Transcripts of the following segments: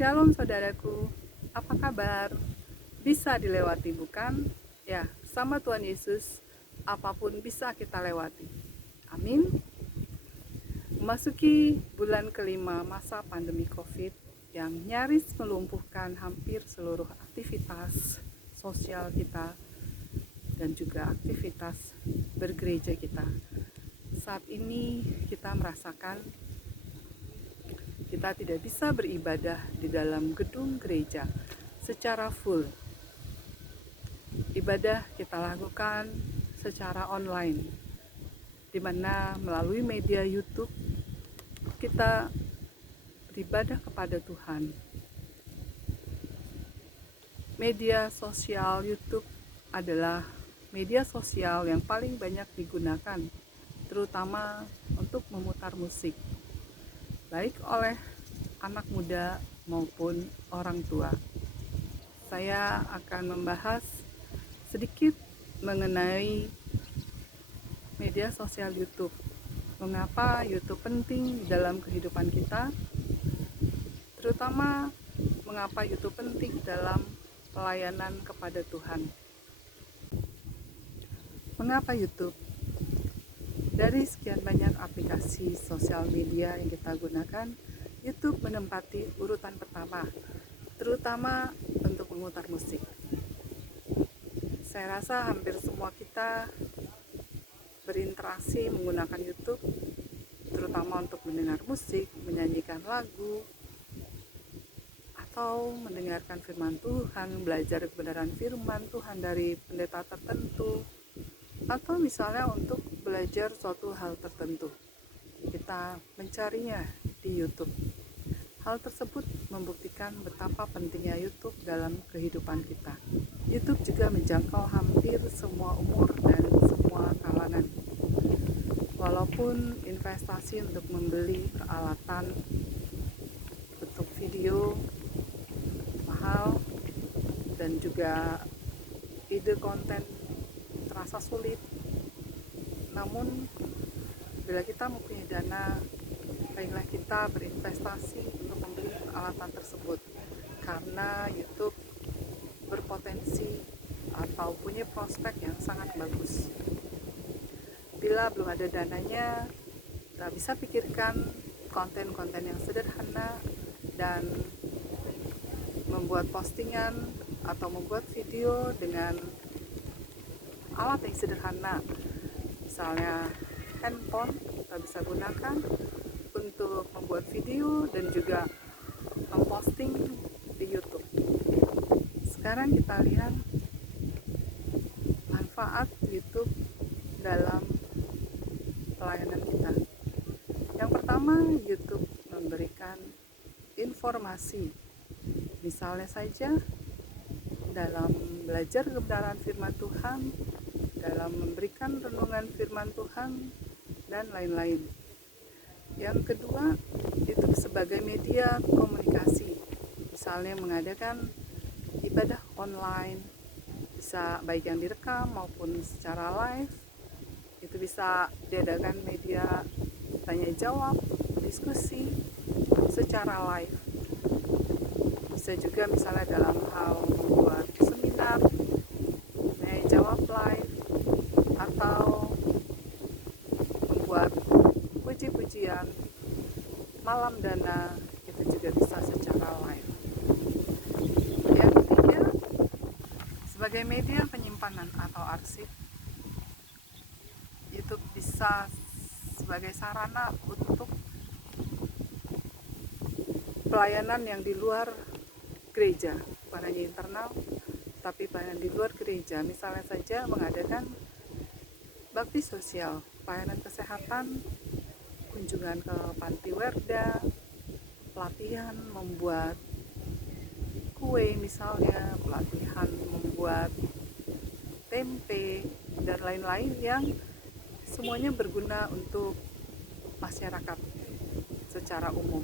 Shalom saudaraku, apa kabar? Bisa dilewati bukan? Ya, sama Tuhan Yesus, apapun bisa kita lewati. Amin. Memasuki bulan kelima masa pandemi COVID yang nyaris melumpuhkan hampir seluruh aktivitas sosial kita dan juga aktivitas bergereja kita. Saat ini kita merasakan kita tidak bisa beribadah di dalam gedung gereja secara full. Ibadah kita lakukan secara online, di mana melalui media YouTube kita beribadah kepada Tuhan. Media sosial YouTube adalah media sosial yang paling banyak digunakan, terutama untuk memutar musik, baik oleh anak muda maupun orang tua. Saya akan membahas sedikit mengenai media sosial YouTube. Mengapa YouTube penting dalam kehidupan kita, terutama mengapa YouTube penting dalam pelayanan kepada Tuhan. Mengapa YouTube? Dari sekian banyak aplikasi sosial media yang kita gunakan, YouTube menempati urutan pertama, terutama untuk memutar musik. Saya rasa hampir semua kita berinteraksi menggunakan YouTube, terutama untuk mendengar musik, menyanyikan lagu, atau mendengarkan firman Tuhan, belajar kebenaran firman Tuhan dari pendeta tertentu, atau misalnya untuk belajar suatu hal tertentu. Kita mencarinya di YouTube. Hal tersebut membuktikan betapa pentingnya YouTube dalam kehidupan kita. YouTube juga menjangkau hampir semua umur dan semua kalangan. Walaupun investasi untuk membeli peralatan untuk video mahal dan juga ide konten terasa sulit, namun bila kita mempunyai dana, baiklah kita berinvestasi untuk membeli peralatan tersebut, karena YouTube berpotensi atau punya prospek yang sangat bagus. Bila belum ada dananya, kita bisa pikirkan konten-konten yang sederhana dan membuat postingan atau membuat video dengan alat yang sederhana. Misalnya handphone kita bisa gunakan untuk membuat video dan juga memposting di YouTube. Sekarang kita lihat manfaat YouTube dalam pelayanan kita. Yang pertama, YouTube memberikan informasi. Misalnya saja dalam belajar kebenaran firman Tuhan, dalam memberikan renungan firman Tuhan, dan lain-lain. Yang kedua, YouTube sebagai media komunikasi. Misalnya mengadakan ibadah online, bisa baik yang direkam maupun secara live. Itu bisa diadakan media tanya jawab, diskusi secara live. Bisa juga misalnya dalam hal membuat seminar, tanya jawab live, atau membuat puji-pujian, malam dana, itu juga bisa secara live. Yang ketiga, sebagai media penyimpanan atau arsip, YouTube bisa sebagai sarana untuk pelayanan yang di luar gereja, bukan hanya internal, tapi pelayanan di luar gereja. Misalnya saja mengadakan bakti sosial, pelayanan kesehatan, kunjungan ke panti werda, pelatihan membuat kue misalnya, pelatihan membuat tempe, dan lain-lain yang semuanya berguna untuk masyarakat secara umum.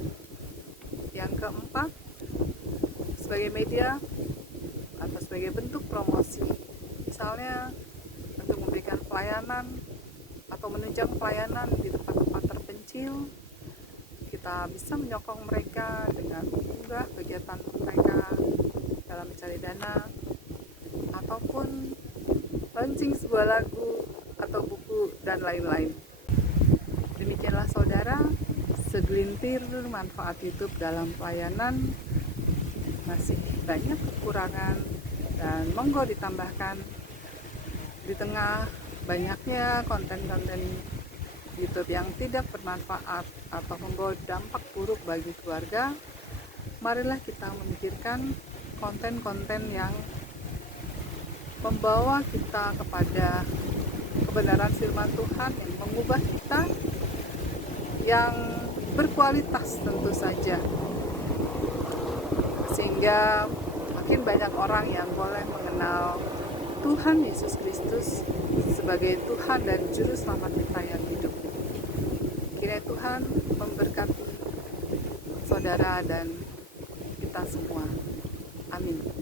Yang keempat, sebagai media atau sebagai bentuk promosi, misalnya untuk memberikan pelayanan atau menunjang pelayanan di tempat-tempat terpencil, kita bisa menyokong mereka dengan mengunggah kegiatan mereka dalam mencari dana, ataupun launching sebuah lagu atau buku dan lain-lain. Demikianlah saudara, segelintir manfaat YouTube dalam pelayanan. Masih banyak kekurangan dan monggo ditambahkan di tengah banyaknya konten-konten YouTube yang tidak bermanfaat atau membawa dampak buruk bagi keluarga. Marilah kita memikirkan konten-konten yang membawa kita kepada kebenaran firman Tuhan yang mengubah kita, yang berkualitas tentu saja, sehingga makin banyak orang yang boleh mengenal Tuhan Yesus Kristus sebagai Tuhan dan Juru Selamat kita yang hidup. Kiranya Tuhan memberkati saudara dan kita semua. Amin.